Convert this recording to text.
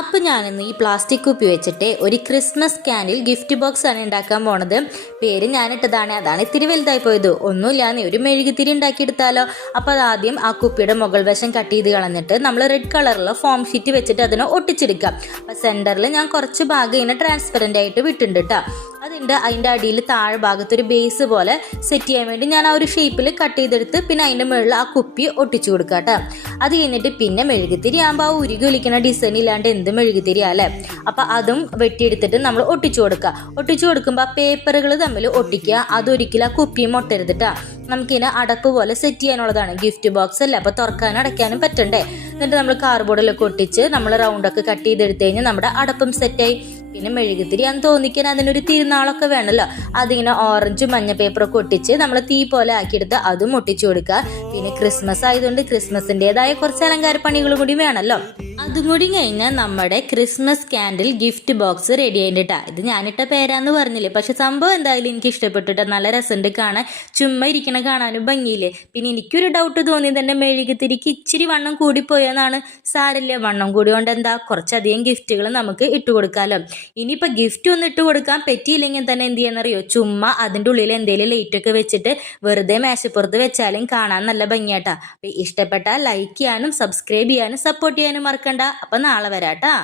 അപ്പോൾ ഞാനിന്ന് ഈ പ്ലാസ്റ്റിക് കുപ്പി വെച്ചിട്ട് ഒരു ക്രിസ്മസ് ക്യാൻഡിൽ ഗിഫ്റ്റ് ബോക്സ് ആണ് ഉണ്ടാക്കാൻ പോണത്. പേര് ഞാനിട്ടതാണ്, അതാണ് ഇത്തിരി വലുതായി പോയത്. ഒന്നുമില്ലാന്ന് ഒരു മെഴുകുതിരി ഉണ്ടാക്കിയെടുത്താലോ. അപ്പോൾ അതാദ്യം ആ കുപ്പിയുടെ മുകൾ വശം കട്ട് ചെയ്ത് കളഞ്ഞിട്ട് നമ്മൾ റെഡ് കളറിലുള്ള ഫോം ഷീറ്റ് വെച്ചിട്ട് അതിനെ ഒട്ടിച്ചെടുക്കാം. അപ്പോൾ സെൻറ്ററിൽ ഞാൻ കുറച്ച് ഭാഗം ഇങ്ങനെ ട്രാൻസ്പെറൻ്റ് ആയിട്ട് വിട്ടുണ്ട് കേട്ടോ. അതിൻ്റെ അടിയിൽ താഴെ ഭാഗത്തൊരു ബേസ് പോലെ സെറ്റ് ചെയ്യാൻ വേണ്ടി ഞാൻ ആ ഒരു ഷേപ്പിൽ കട്ട് ചെയ്തെടുത്ത് പിന്നെ അതിൻ്റെ മുകളിൽ ആ കുപ്പി ഒട്ടിച്ചു കൊടുക്കുക കേട്ടോ. അത് കഴിഞ്ഞിട്ട് പിന്നെ മെഴുകുതിരി ആകുമ്പോൾ ആ ഉരുകി ഒലിക്കുന്ന ഡിസൈൻ ഇല്ലാണ്ട് എന്ത് മെഴുകുതിരിയാ അല്ലേ. അപ്പം അതും വെട്ടിയെടുത്തിട്ട് നമ്മൾ ഒട്ടിച്ചു കൊടുക്കുമ്പോൾ ആ പേപ്പറുകൾ തമ്മിൽ ഒട്ടിക്കുക. അതൊരിക്കലും ആ കുപ്പിയും ഒട്ടരുത് കേട്ടോ. നമുക്കിതിനെ അടപ്പ് പോലെ സെറ്റ് ചെയ്യാനുള്ളതാണ്. ഗിഫ്റ്റ് ബോക്സ് അല്ലേ, അപ്പോൾ തുറക്കാനും അടയ്ക്കാനും പറ്റണ്ടേ. എന്നിട്ട് നമ്മൾ കാർഡ്ബോർഡിലൊക്കെ ഒട്ടിച്ച് നമ്മൾ റൗണ്ടൊക്കെ കട്ട് ചെയ്തെടുത്ത് കഴിഞ്ഞാൽ നമ്മുടെ അടപ്പും സെറ്റായി. പിന്നെ മെഴുകുതിരി അന്ന് തോന്നിക്കാൻ അതിനൊരു തിരുനാളൊക്കെ വേണമല്ലോ. അതിങ്ങനെ ഓറഞ്ച് മഞ്ഞ പേപ്പറൊക്കെ ഒട്ടിച്ച് നമ്മൾ തീ പോലെ ആക്കിയെടുത്ത് അതും ഒട്ടിച്ചു കൊടുക്കുക. പിന്നെ ക്രിസ്മസ് ആയതുകൊണ്ട് ക്രിസ്മസിൻ്റെതായ കുറച്ച് അലങ്കാര പണികൾ കൂടി വേണമല്ലോ. അതും കൂടി കഴിഞ്ഞാൽ നമ്മുടെ Christmas candle gift box ready ആയിട്ടാ. ഇത് ഞാനിട്ട പേരാന്ന് പറഞ്ഞില്ലേ, പക്ഷെ സംഭവം എന്തായാലും എനിക്ക് ഇഷ്ടപ്പെട്ടിട്ട് നല്ല രസമുണ്ട് കാണാൻ. ചുമ്മാ ഇരിക്കണ കാണാനും ഭംഗിയില്ലേ. പിന്നെ എനിക്കൊരു ഡൗട്ട് തോന്നി തന്നെ, മെഴുകുതിരിക്ക് ഇച്ചിരി വണ്ണം കൂടിപ്പോയെന്നാണ്. സാരില്ല, വണ്ണം കൂടിയോണ്ട് എന്താ, കുറച്ചധികം ഗിഫ്റ്റുകൾ നമുക്ക് ഇട്ടുകൊടുക്കാമല്ലോ. ഇനിയിപ്പോൾ ഗിഫ്റ്റ് ഒന്നും ഇട്ട് കൊടുക്കാൻ പറ്റിയില്ലെങ്കിൽ തന്നെ എന്ത് ചെയ്യാന്നറിയോ, ചുമ്മാ അതിൻ്റെ ഉള്ളിൽ എന്തെങ്കിലും ലൈറ്റൊക്കെ വെച്ചിട്ട് വെറുതെ മേശപ്പുറത്ത് വെച്ചാലും കാണാൻ നല്ല ഭംഗിയാട്ടാ. അപ്പം ഇഷ്ടപ്പെട്ടാൽ ലൈക്ക് ചെയ്യാനും സബ്സ്ക്രൈബ് ചെയ്യാനും സപ്പോർട്ട് ചെയ്യാനും മറക്കണ്ട. അപ്പം നാളെ വരാട്ടാ.